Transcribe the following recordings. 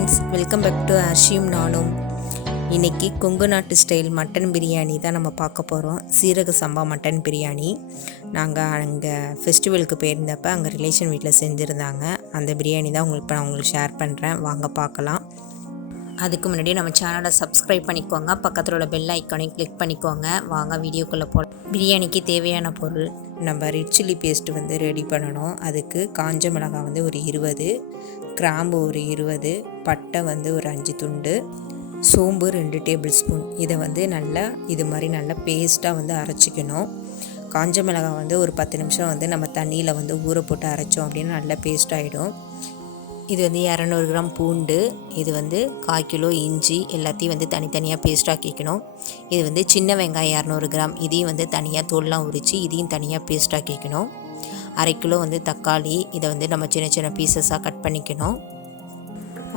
Friends, welcome back to அர்ஷியும் நானும். இன்றைக்கி கொங்கு நாட்டு ஸ்டைல் மட்டன் பிரியாணி தான் நம்ம பார்க்க போகிறோம். சீரக சம்பா மட்டன் பிரியாணி. நாங்கள் அங்கே ஃபெஸ்டிவலுக்கு போயிருந்தப்போ அங்கே ரிலேஷன் வீட்டில் செஞ்சுருந்தாங்க. அந்த பிரியாணி தான் இப்போ நான் உங்களுக்கு ஷேர் பண்ணுறேன். வாங்க பார்க்கலாம். அதுக்கு முன்னாடி நம்ம சேனலை சப்ஸ்கிரைப் பண்ணிக்கோங்க, பக்கத்தில் உள்ள பெல் ஐக்கானையும் கிளிக் பண்ணிக்கோங்க. வாங்க வீடியோக்குள்ளே போகலாம். பிரியாணிக்கு தேவையான பொருள், நம்ம ரெட் சில்லி பேஸ்ட்டு வந்து ரெடி பண்ணணும். அதுக்கு காஞ்ச மிளகாய் வந்து ஒரு 20, கிராம்பு ஒரு 20, பட்டை வந்து ஒரு 5 துண்டு, சோம்பு 2 டேபிள் ஸ்பூன். இதை வந்து நல்லா இது மாதிரி நல்லா பேஸ்ட்டாக வந்து அரைச்சிக்கணும். காஞ்ச மிளகாய் வந்து ஒரு 10 நிமிஷம் வந்து நம்ம தண்ணியில் வந்து ஊற போட்டு அரைச்சோம் அப்படின்னா நல்லா பேஸ்ட் ஆகிடும். இது வந்து 200 கிராம் பூண்டு, இது வந்து 1/4 கிலோ இஞ்சி, எல்லாத்தையும் வந்து தனித்தனியாக பேஸ்ட் ஆக்கிக்கணும். இது வந்து சின்ன வெங்காயம் 200 கிராம், இதையும் வந்து தனியாக தோல்லாம் உரித்து இதையும் தனியாக பேஸ்ட் ஆக்கிக்கணும். 1/2 கிலோ வந்து தக்காளி, இதை வந்து நம்ம சின்ன சின்ன பீசஸாக கட் பண்ணிக்கணும்.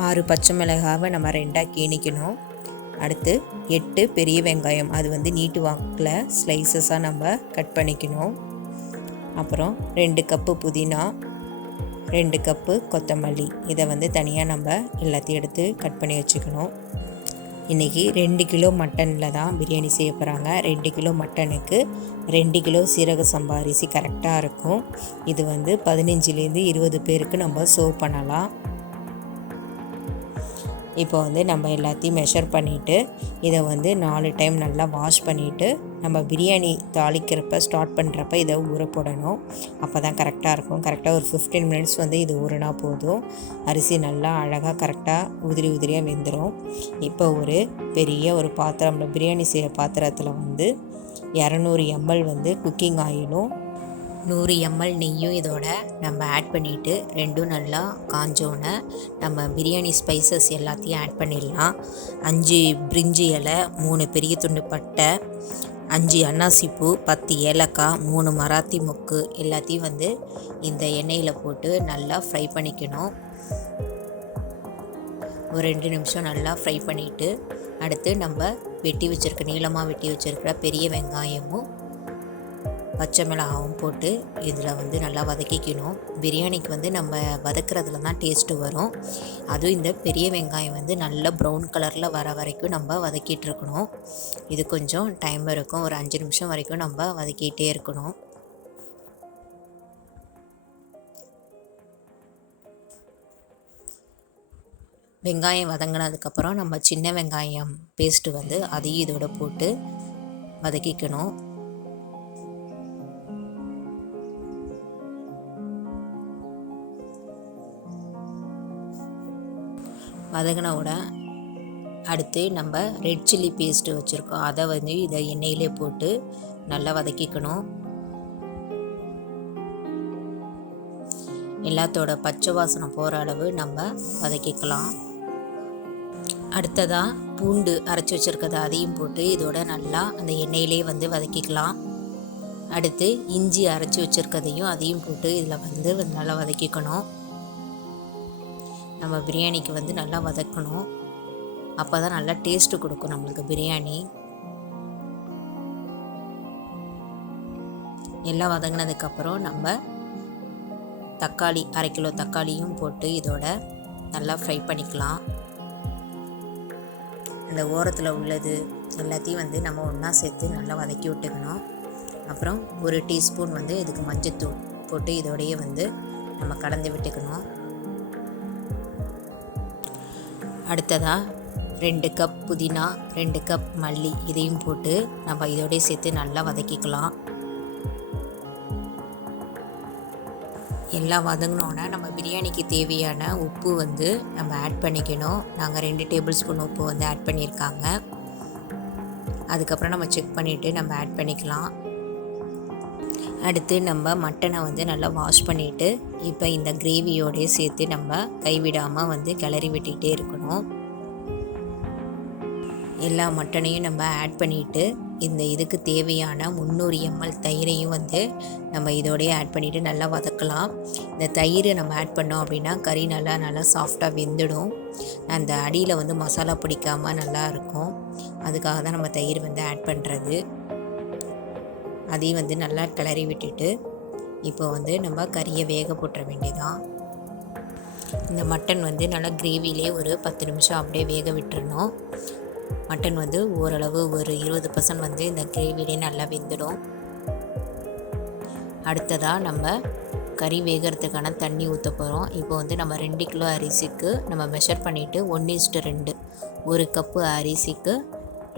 6 பச்சை மிளகாவை நம்ம 2ஆக கீணிக்கணும். அடுத்து 8 பெரிய வெங்காயம், அது வந்து நீட்டு வாக்கில் ஸ்லைசஸாக நம்ம கட் பண்ணிக்கணும். அப்புறம் 2 கப்பு புதினா, 2 கப்பு கொத்தமல்லி, இதை வந்து தனியாக நம்ம எல்லாத்தையும் எடுத்து கட் பண்ணி வச்சுக்கணும். இன்றைக்கி 2 கிலோ மட்டனில் தான் பிரியாணி செய்ய போகிறாங்க. 2 கிலோ மட்டனுக்கு 2 கிலோ சீரக சம்பா அரிசி கரெக்டாக இருக்கும். இது வந்து 15லேருந்து 20 பேருக்கு நம்ம சர்வ் பண்ணலாம். இப்போ வந்து நம்ம எல்லாத்தையும் மெஷர் பண்ணிவிட்டு இதை வந்து 4 டைம் நல்லா வாஷ் பண்ணிவிட்டு நம்ம பிரியாணி தாளிக்கிறப்ப ஸ்டார்ட் பண்ணுறப்ப இதை ஊற போடணும். அப்போ தான் கரெக்டாக இருக்கும். கரெக்டாக ஒரு 15 மினிட்ஸ் வந்து இது ஊறினா போதும். அரிசி நல்லா அழகாக கரெக்டாக உதிரியாக வெந்துடும். இப்போ ஒரு பெரிய ஒரு பாத்திரம், பிரியாணி செய்கிற பாத்திரத்தில் வந்து 200 ml வந்து குக்கிங் ஆயிலும் 100 ml நெய்யும் இதோட நம்ம ஆட் பண்ணிவிட்டு ரெண்டும் நல்லா காஞ்சோன்னே நம்ம பிரியாணி ஸ்பைசஸ் எல்லாத்தையும் ஆட் பண்ணிடலாம். 5 பிரிஞ்சி இலை, 3 பெரிய துண்டு பட்டை, 5 அன்னாசிப்பூ, 10 ஏலக்காய், 3 மராத்தி மொக்கு, எல்லாத்தையும் வந்து இந்த எண்ணெயில் போட்டு நல்லா ஃப்ரை பண்ணிக்கணும். ஒரு 2 நிமிஷம் நல்லா ஃப்ரை பண்ணிவிட்டு அடுத்து நம்ம நீளமாக வெட்டி வச்சுருக்கிற பெரிய வெங்காயமும் பச்சை மிளகாவும் போட்டு இதில் வந்து நல்லா வதக்கிக்கணும். பிரியாணிக்கு வந்து நம்ம வதக்கிறதுல தான் டேஸ்ட்டு வரும். அதுவும் இந்த பெரிய வெங்காயம் வந்து நல்ல ப்ரௌன் கலரில் வர வரைக்கும் நம்ம வதக்கிட்டு இருக்கணும். இது கொஞ்சம் டைம் இருக்கும். ஒரு 5 நிமிஷம் வரைக்கும் நம்ம வதக்கிட்டே இருக்கணும். வெங்காயம் வதங்கினதுக்கப்புறம் நம்ம சின்ன வெங்காயம் பேஸ்ட்டு வந்து அதையும் இதோட போட்டு வதக்கிக்கணும். வதங்கினோட அடுத்து நம்ம ரெட் சில்லி பேஸ்ட்டு வச்சுருக்கோம், அதை வந்து இதை எண்ணெயிலே போட்டு நல்லா வதக்கிக்கணும். எல்லாத்தோட பச்சை வாசனை போகிற அளவு நம்ம வதக்கிக்கலாம். அடுத்ததாக பூண்டு அரைச்சி வச்சுருக்கதை அதையும் போட்டு இதோட நல்லா அந்த எண்ணெயிலே வந்து வதக்கிக்கலாம். அடுத்து இஞ்சி அரைச்சி வச்சுருக்கதையும் அதையும் போட்டு இதில் வந்து நல்லா வதக்கிக்கணும். நம்ம பிரியாணிக்கு வந்து நல்லா வதக்கணும். அப்போ தான் நல்லா டேஸ்ட்டு கொடுக்கும் நம்மளுக்கு பிரியாணி. எல்லாம் வதங்கினதுக்கப்புறம் நம்ம தக்காளி 1/2 கிலோ தக்காளியும் போட்டு இதோட நல்லா ஃப்ரை பண்ணிக்கலாம். அந்த ஓரத்தில் உள்ளது எல்லாத்தையும் வந்து நம்ம ஒன்றா சேர்த்து நல்லா வதக்கி விட்டுக்கணும். அப்புறம் 1 டீஸ்பூன் வந்து இதுக்கு மஞ்சத்தூள் போட்டு இதோடையே வந்து நம்ம கலந்து விட்டுக்கணும். அடுத்ததாக 2 கப் புதினா, 2 கப் மல்லி, இதையும் போட்டு நம்ம இதோடய சேர்த்து நல்லா வதக்கிக்கலாம். எல்லாம் வதங்கினோன்னா நம்ம பிரியாணிக்கு தேவையான உப்பு வந்து நம்ம ஆட் பண்ணிக்கணும். நாங்கள் 2 டேபிள் ஸ்பூன் உப்பு வந்து ஆட் பண்ணியிருக்காங்க. அதுக்கப்புறம் நம்ம செக் பண்ணிவிட்டு நம்ம ஆட் பண்ணிக்கலாம். அடுத்து நம்ம மட்டனை வந்து நல்லா வாஷ் பண்ணிவிட்டு இப்போ இந்த கிரேவியோடய சேர்த்து நம்ம கைவிடாமல் வந்து கிளறி விட்டுகிட்டே இருக்கணும். எல்லா மட்டனையும் நம்ம ஆட் பண்ணிவிட்டு இந்த இதுக்கு தேவையான 300 ml தயிரையும் வந்து நம்ம இதோடய ஆட் பண்ணிவிட்டு நல்லா வதக்கலாம். இந்த தயிரை நம்ம ஆட் பண்ணோம் அப்படின்னா கறி நல்லா சாஃப்டாக வெந்துடும். அந்த அடியில் வந்து மசாலா பிடிக்காமல் நல்லா இருக்கும். அதுக்காக தான் நம்ம தயிர் வந்து ஆட் பண்ணுறது. அதையும் வந்து நல்லா கிளறி விட்டுட்டு இப்போ வந்து நம்ம கறியை வேக போட்டுற வேண்டியதான். இந்த மட்டன் வந்து நல்லா கிரேவிலே ஒரு 10 நிமிஷம் அப்படியே வேக விட்டுறணும். மட்டன் வந்து ஓரளவு ஒரு 20% வந்து இந்த கிரேவிலே நல்லா வெந்துடும். அடுத்ததாக நம்ம கறி வேகிறதுக்கான தண்ணி ஊற்ற போகிறோம். இப்போ வந்து நம்ம 2 கிலோ அரிசிக்கு நம்ம மெஷர் பண்ணிவிட்டு 1:2 1 கப்பு அரிசிக்கு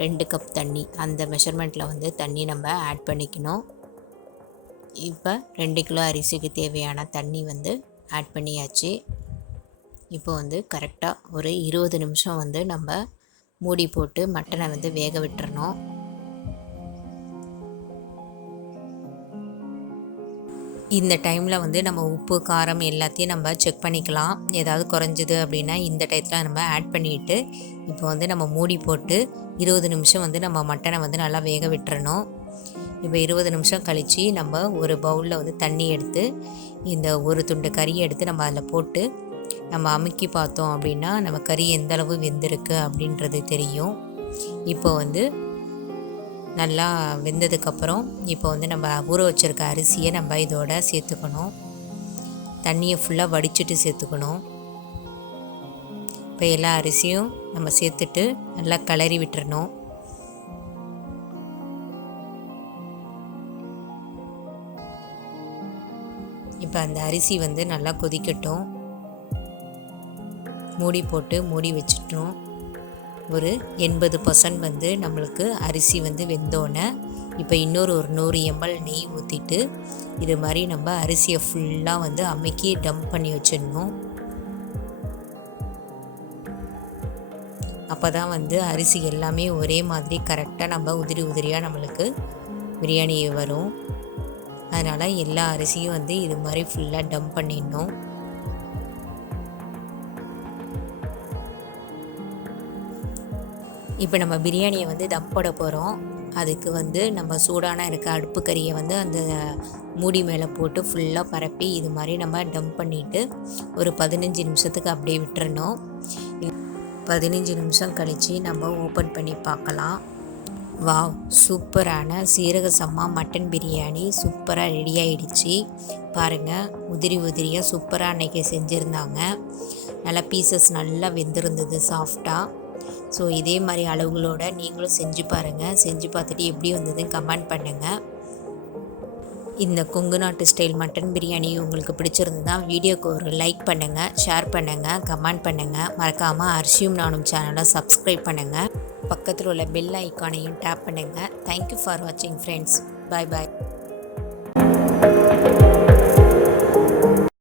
2 கப் தண்ணி, அந்த மெஷர்மெண்ட்டில் வந்து தண்ணி நம்ம ஆட் பண்ணிக்கணும். இப்போ 2 கிலோ அரிசிக்கு தேவையான தண்ணி வந்து ஆட் பண்ணியாச்சு. இப்போ வந்து கரெக்டாக ஒரு 20 நிமிஷம் வந்து நம்ம மூடி போட்டு மட்டனை வந்து வேக விட்டுறணும். இந்த டைமில் வந்து நம்ம உப்பு காரம் எல்லாத்தையும் நம்ம செக் பண்ணிக்கலாம். ஏதாவது குறைஞ்சிது அப்படின்னா இந்த டயத்தில் நம்ம ஆட் பண்ணிவிட்டு இப்போ வந்து நம்ம மூடி போட்டு 20 நிமிஷம் வந்து நம்ம மட்டனை வந்து நல்லா வேக விட்டுறணும். இப்போ 20 நிமிஷம் கழித்து நம்ம ஒரு பவுலில் வந்து தண்ணி எடுத்து இந்த ஒரு துண்டு கறியை எடுத்து நம்ம அதில் போட்டு நம்ம அமுக்கி பார்த்தோம் அப்படின்னா நம்ம கறி எந்த அளவு வெந்திருக்கு அப்படின்றது தெரியும். இப்போ வந்து நல்லா வெந்ததுக்கப்புறம் இப்போ வந்து நம்ம ஊற வச்சுருக்க அரிசியை நம்ம இதோட சேர்த்துக்கணும். தண்ணியை ஃபுல்லாக வடிச்சிட்டு சேர்த்துக்கணும். இப்போ எல்லா அரிசியும் நம்ம சேர்த்துட்டு நல்லா கிளறி விட்டுறணும். இப்போ அந்த அரிசி வந்து நல்லா கொதிக்கட்டும். மூடி போட்டு மூடி வச்சிட்டோம். ஒரு 80% வந்து நம்மளுக்கு அரிசி வந்து வெந்தோடனே இப்போ இன்னொரு 100 ml நெய் ஊற்றிட்டு இது மாதிரி நம்ம அரிசியை ஃபுல்லாக வந்து அமுக்கி டம்ப் பண்ணி வச்சிடணும். அப்போ தான் வந்து அரிசி எல்லாமே ஒரே மாதிரி கரெக்டாக நம்ம உதிரி உதிரியாக நம்மளுக்கு பிரியாணி வரும். அதனால் எல்லா அரிசியும் வந்து இது மாதிரி ஃபுல்லாக டம்ப் பண்ணிடணும். இப்போ நம்ம பிரியாணியை வந்து தம் போட போகிறோம். அதுக்கு வந்து நம்ம சூடான இருக்க அடுப்பு கறியை வந்து அந்த மூடி மேலே போட்டு ஃபுல்லாக பரப்பி இது மாதிரி நம்ம டம்ப் பண்ணிவிட்டு ஒரு 15 நிமிஷத்துக்கு அப்படியே விட்டுறணும். 15 நிமிஷம் கழித்து நம்ம ஓப்பன் பண்ணி பார்க்கலாம். வாவ், சூப்பரான சீரக சம்பா மட்டன் பிரியாணி சூப்பராக ரெடி ஆகிடுச்சு. பாருங்கள், உதிரி உதிரியாக சூப்பராக அன்றைக்கி செஞ்சுருந்தாங்க. நல்லா பீசஸ் நல்லா வெந்திருந்தது சாஃப்டாக. ஸோ இதே மாதிரி அளவுகளோட நீங்களும் செஞ்சு பாருங்கள். செஞ்சு பார்த்துட்டு எப்படி வந்ததுன்னு கமெண்ட் பண்ணுங்கள். இந்த கொங்கு நாட்டு ஸ்டைல் மட்டன் பிரியாணி உங்களுக்கு பிடிச்சிருந்ததுன்னா வீடியோக்கு ஒரு லைக் பண்ணுங்கள், ஷேர் பண்ணுங்கள், கமெண்ட் பண்ணுங்கள். மறக்காமல் அரிசியும் நானும் சேனலை சப்ஸ்கிரைப் பண்ணுங்கள். பக்கத்தில் உள்ள பெல் ஐக்கானையும் டேப் பண்ணுங்கள். தேங்க்யூ ஃபார் வாட்சிங் ஃப்ரெண்ட்ஸ். பாய் பாய்.